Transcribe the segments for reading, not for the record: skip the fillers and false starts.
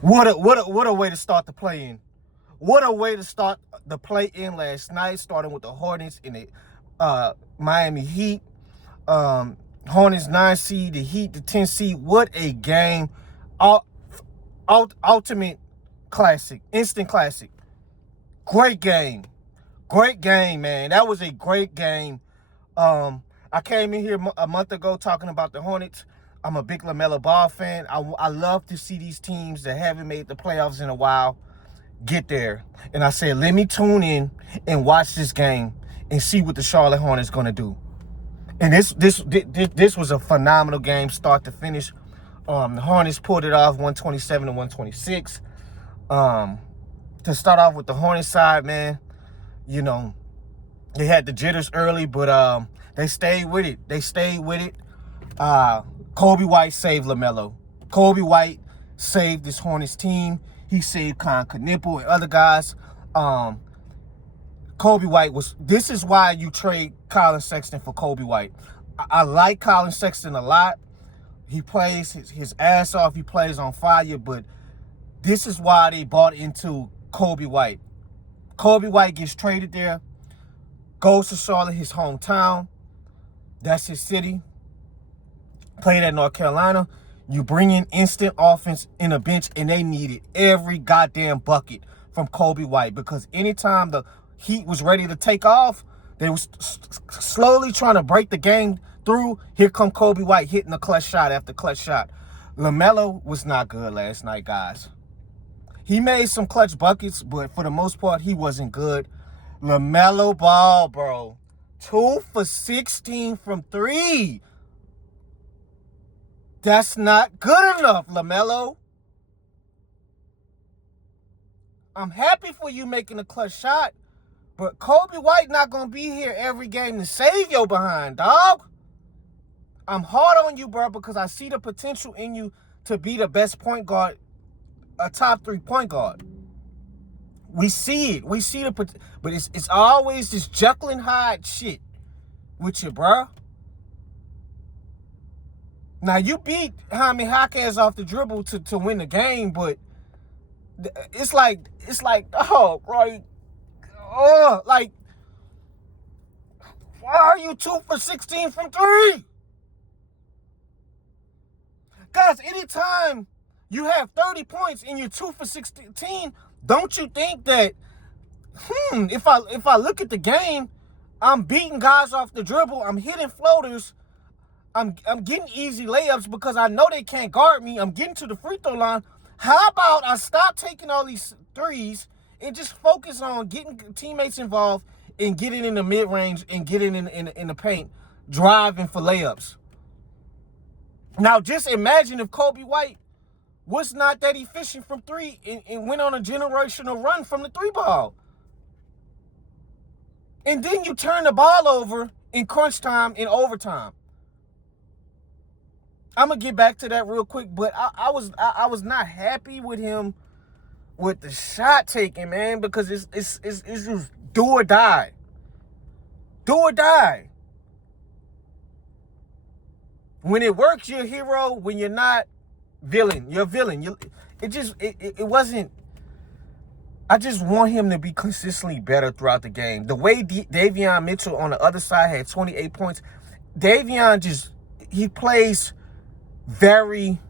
What a way to start the play-in. What a way to start the play-in last night, starting with the Hornets and the Miami Heat. Hornets 9 seed, the Heat the 10 seed. What a game. Ultimate classic. Instant classic. Great game. Great game, man. That was a great game. I came in here a month ago talking about the Hornets. I'm a big Lamelo Ball fan. I love to see these teams that haven't made the playoffs in a while get there. And I said, let me tune in and watch this game and see what the Charlotte Hornets going to do. And this was a phenomenal game, start to finish. The Hornets pulled it off, 127 to 126. To start off with the Hornets side, man, you know, they had the jitters early, but they stayed with it. Coby White saved Lamelo. Coby White saved this Hornets team. He saved Con Knipple and other guys. Coby White this is why you trade Colin Sexton for Coby White. I like Colin Sexton a lot. He plays his ass off. He plays on fire, but this is why they bought into Coby White. Coby White gets traded there, goes to Charlotte, his hometown. That's his city. Played at North Carolina. You bring in instant offense in a bench, and they needed every goddamn bucket from Coby White, because anytime the Heat was ready to take off, they was slowly trying to break the game through. Here come Coby White hitting a clutch shot after clutch shot. Lamelo was not good last night, guys. He made some clutch buckets, but for the most part, he wasn't good. Lamelo Ball, bro. 2 for 16 from 3. That's not good enough, Lamelo. I'm happy for you making a clutch shot, but Coby White not going to be here every game to save your behind, dog. I'm hard on you, bro, because I see the potential in you to be the best point guard, a top 3 point guard. We see it. We see but it's always this Jekyll and Hyde shit with you, bro. Now, you beat Jaime Jaquez off the dribble to win the game, but it's like, oh, right. Oh, like, why are you 2 for 16 from 3? Guys, anytime you have 30 points and you're 2 for 16, don't you think that, if I look at the game, I'm beating guys off the dribble, I'm hitting floaters, I'm getting easy layups because I know they can't guard me, I'm getting to the free throw line. How about I stop taking all these threes and just focus on getting teammates involved and getting in the mid-range and getting in the paint, driving for layups. Now, just imagine if Coby White was not that efficient from 3 and went on a generational run from the 3-ball. And then you turn the ball over in crunch time, in overtime. I'm going to get back to that real quick, but I was not happy with him with the shot taking, man, because it's just do or die. Do or die. When it works, you're a hero. When you're not, villain. You're a villain. It wasn't. I just want him to be consistently better throughout the game. The way Davion Mitchell on the other side had 28 points. Davion he plays very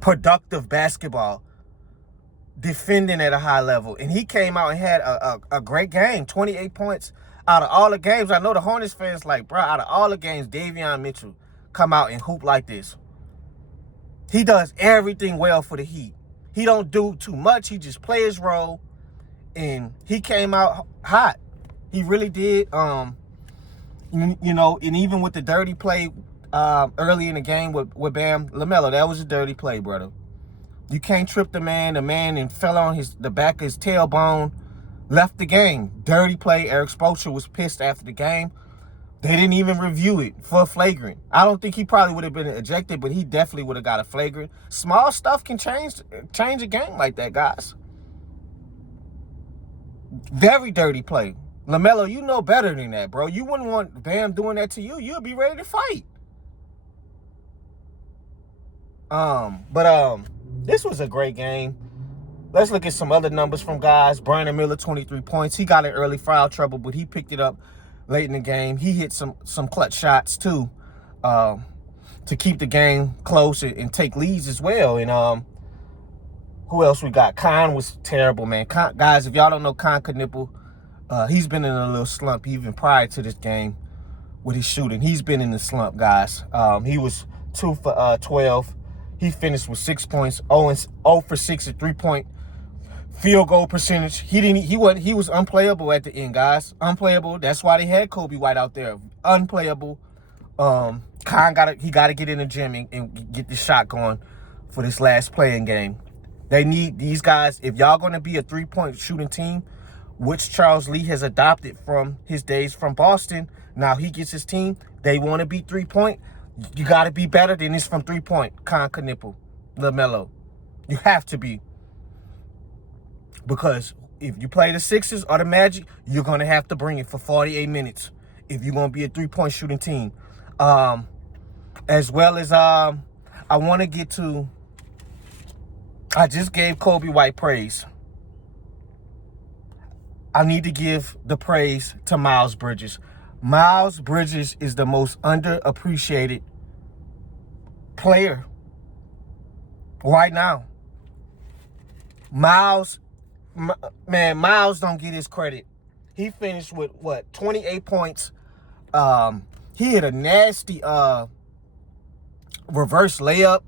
productive basketball, defending at a high level. And he came out and had a great game, 28 points. Out of all the games, I know the Hornets fans like, bro, out of all the games, Davion Mitchell come out and hoop like this. He does everything well for the Heat. He don't do too much. He just play his role. And he came out hot. He really did. You know, and even with the dirty play early in the game with Bam Lamelo, that was a dirty play, brother. You can't trip the man. The man and fell on the back of his tailbone, left the game. Dirty play. Eric Spoelstra was pissed after the game. They didn't even review it for flagrant. I don't think he probably would have been ejected, but he definitely would have got a flagrant. Small stuff can change a game like that, guys. Very dirty play. Lamelo, you know better than that, bro. You wouldn't want Bam doing that to you. You'd be ready to fight. This was a great game. Let's look at some other numbers from guys. Brandon Miller, 23 points. He got in early foul trouble, but he picked it up late in the game. He hit some clutch shots, too, to keep the game close and take leads as well. And who else we got? Khan was terrible, man. Guys, if y'all don't know Khan Knipple, he's been in a little slump even prior to this game with his shooting. He's been in the slump, guys. He was 2 for 12. He finished with 6 points, 0 for 6 at 3-point field goal percentage. He was unplayable at the end, guys. Unplayable. That's why they had Coby White out there. Unplayable. Khan gotta get in the gym and get the shot going for this last playing game. They need these guys. If y'all gonna be a 3-point shooting team, which Charles Lee has adopted from his days from Boston, now he gets his team. They want to be 3-point. You gotta be better than this from 3-point. Khan Knipple, Lamelo. You have to be. Because if you play the Sixers or the Magic, you're going to have to bring it for 48 minutes if you're going to be a 3-point shooting team. As well as I want to get to, I just gave Coby White praise. I need to give the praise to Miles Bridges. Miles Bridges is the most underappreciated player right now. Miles don't get his credit. He finished with, 28 points. He hit a nasty reverse layup.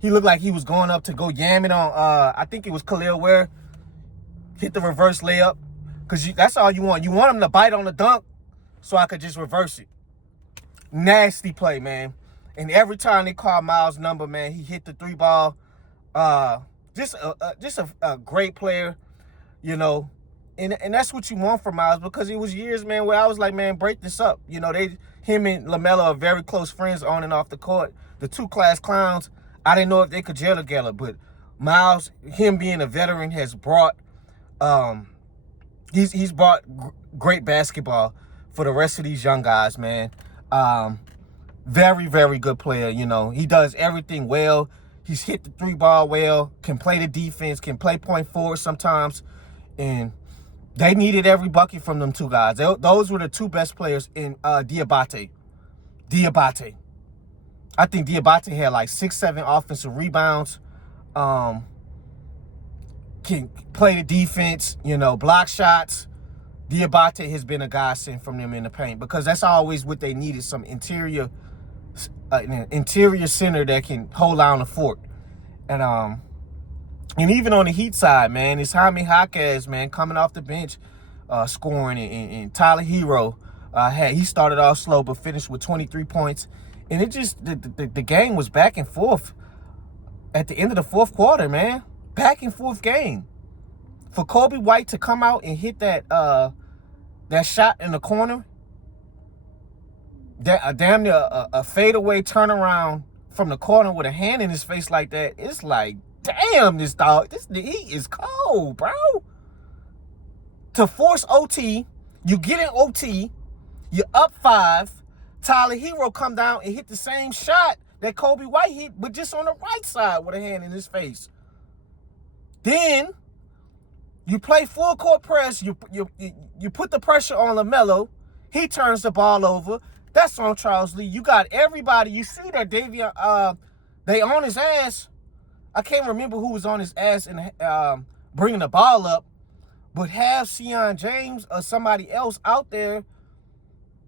He looked like he was going up to go yam it on, I think it was Khalil Ware. Hit the reverse layup. Because that's all you want. You want him to bite on the dunk so I could just reverse it. Nasty play, man. And every time they call Miles' number, man, he hit the 3-ball. Just a great player, you know. And that's what you want from Miles, because it was years, man, where I was like, man, break this up. You know, him and LaMelo are very close friends on and off the court. The two class clowns, I didn't know if they could gel together, but Miles, him being a veteran, has brought he's brought great basketball for the rest of these young guys, man. Very, very good player, you know. He does everything well. He's hit the 3-ball well, can play the defense, can play point forward sometimes. And they needed every bucket from them two guys. Those were the two best players in Diabate. I think Diabate had like 6-7 offensive rebounds. Can play the defense, you know, block shots. Diabate has been a godsend from them in the paint, because that's always what they needed, some interior center that can hold down the fort. And even on the Heat side, man, it's Jaime Jaquez, man, coming off the bench, scoring, and Tyler Hero he started off slow but finished with 23 points. And it just the game was back and forth at the end of the fourth quarter, man. Back and forth game. For Coby White to come out and hit that shot in the corner, damn near a fadeaway turnaround from the corner with a hand in his face like that, it's like, damn, the heat is cold, bro. To force OT, you get in OT, you're up 5, Tyler Hero come down and hit the same shot that Coby White hit, but just on the right side with a hand in his face. Then you play full court press. You put the pressure on LaMelo. He turns the ball over. That's on Charles Lee. You got everybody. You see that Davion, they on his ass. I can't remember who was on his ass and bringing the ball up, but have Sion James or somebody else out there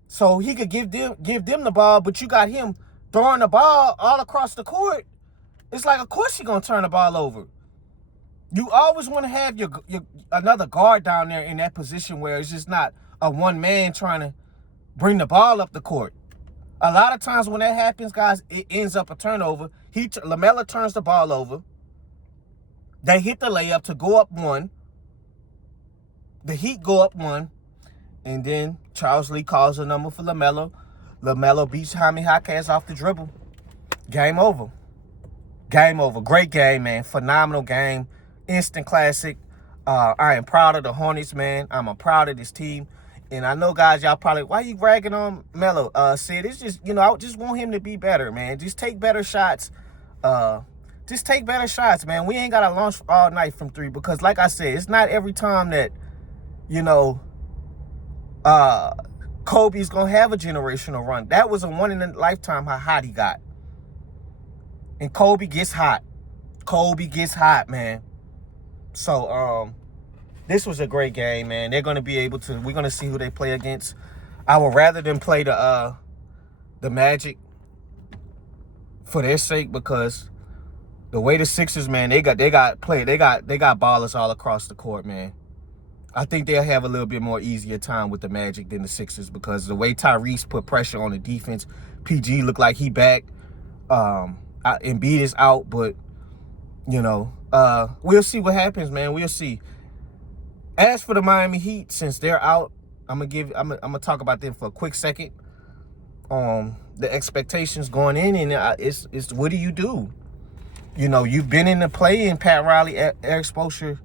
so he could give them the ball. But you got him throwing the ball all across the court. It's like, of course you're gonna turn the ball over. You always want to have your another guard down there in that position where it's just not a one man trying to bring the ball up the court. A lot of times when that happens, guys, it ends up a turnover. LaMelo turns the ball over. They hit the layup to go up 1. The Heat go up 1. And then Charles Lee calls a number for LaMelo. LaMelo beats Jaime Jaquez off the dribble. Game over. Game over. Great game, man. Phenomenal game. Instant classic. I am proud of the Hornets, man. I'm proud of this team. And I know, guys, y'all probably, why you ragging on Melo? Sid, it's just, you know, I just want him to be better, man. Just take better shots. just take better shots, man. We ain't got to launch all night from three because, like I said, it's not every time that, you know, Kobe's going to have a generational run. That was a one-in-a-lifetime how hot he got. And Kobe gets hot. Kobe gets hot, man. So, this was a great game, man. They're going to be able to, we're going to see who they play against. I would rather than play the Magic for their sake because the way the Sixers, man, they got ballers all across the court, man. I think they'll have a little bit more easier time with the Magic than the Sixers because the way Tyrese put pressure on the defense, PG looked like he back. Embiid is out, but you know, we'll see what happens, man. We'll see. As for the Miami Heat, since they're out, I'm gonna talk about them for a quick second. The expectations going in, and it's what do you do? You know, you've been in the play-in, Pat Riley, Eric Spoelstra,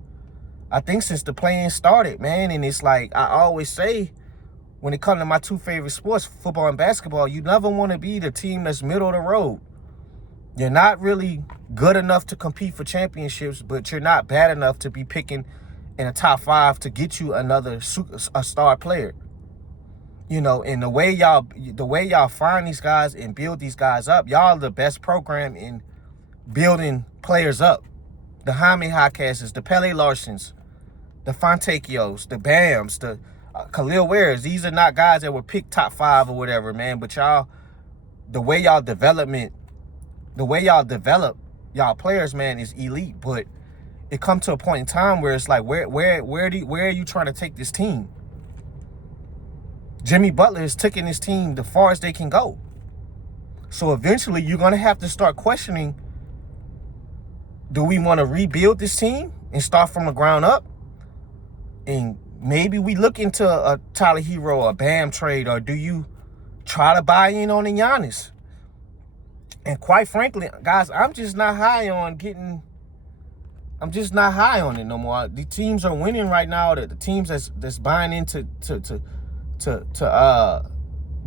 I think since the play-in started, man. And it's like I always say, when it comes to my two favorite sports, football and basketball, you never want to be the team that's middle of the road. You're not really good enough to compete for championships, but you're not bad enough to be picking in a top 5 to get you a star player. You know, and the way y'all find these guys and build these guys up, y'all are the best program in building players up. The Jaime Jaquez's, the Pele Larsons, the Fontekios, the Bams, the Khalil Wares. These are not guys that were picked top 5 or whatever, man. But y'all, the way y'all develop y'all players, man, is elite. But it comes to a point in time where it's like, where are you trying to take this team? Jimmy Butler is taking this team the farthest they can go. So eventually you're going to have to start questioning, do we want to rebuild this team and start from the ground up? And maybe we look into a Tyler Hero or a Bam trade, or do you try to buy in on the Giannis? And quite frankly, guys, I'm just not high on it no more. The teams are winning right now. The teams that's buying into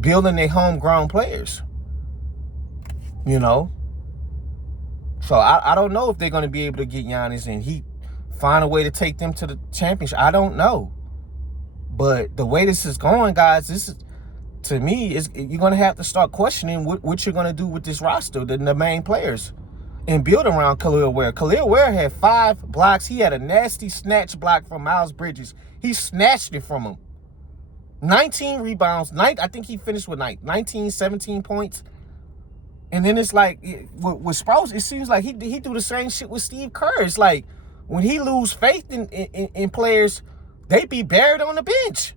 building their homegrown players. You know? So I don't know if they're going to be able to get Giannis and he find a way to take them to the championship. I don't know. But the way this is going, guys, this is, to me, you're going to have to start questioning what you're going to do with this roster, the main players, and build around Khalil Ware. Khalil Ware had 5 blocks. He had a nasty snatch block from Miles Bridges. He snatched it from him. 19 rebounds. I think he finished with 19, 17 points. And then it's like, with Sprouse, it seems like he do the same shit with Steve Kerr. It's like, when he lose faith in players, they be buried on the bench.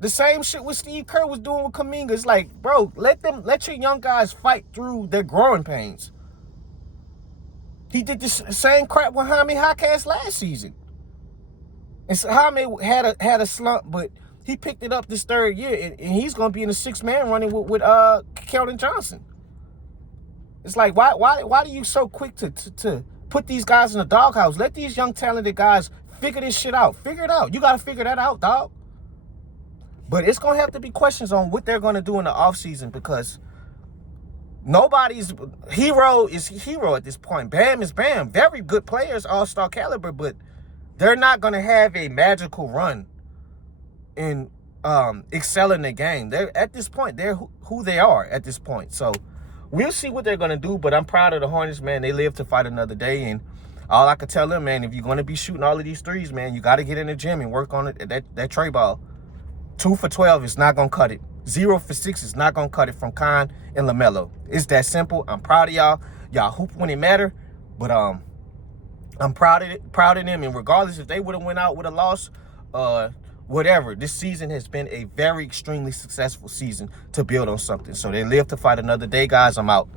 The same shit what Steve Kerr was doing with Kuminga. It's like, bro, let your young guys fight through their growing pains. He did the same crap with Jaime Jaquez last season. And so Jaime had a slump, but he picked it up this 3rd year, and he's going to be in the 6-man running with Keldon Johnson. It's like, why are you so quick to put these guys in the doghouse? Let these young, talented guys figure this shit out. Figure it out. You got to figure that out, dog. But it's going to have to be questions on what they're going to do in the offseason, because nobody's hero is hero at this point. Bam is Bam. Very good players, all-star caliber, but they're not going to have a magical run in excelling the game. They're at this point, they're who they are at this point. So we'll see what they're going to do, but I'm proud of the Hornets, man. They live to fight another day, and all I could tell them, man, if you're going to be shooting all of these threes, man, you got to get in the gym and work on it. That tray ball. 2 for 12 is not going to cut it. 0 for 6 is not going to cut it from Khan and LaMelo. It's that simple. I'm proud of y'all. Y'all hoop when it matter, but I'm proud of them, and regardless if they would have went out with a loss, whatever, this season has been a very extremely successful season to build on something. So they live to fight another day, guys. I'm out.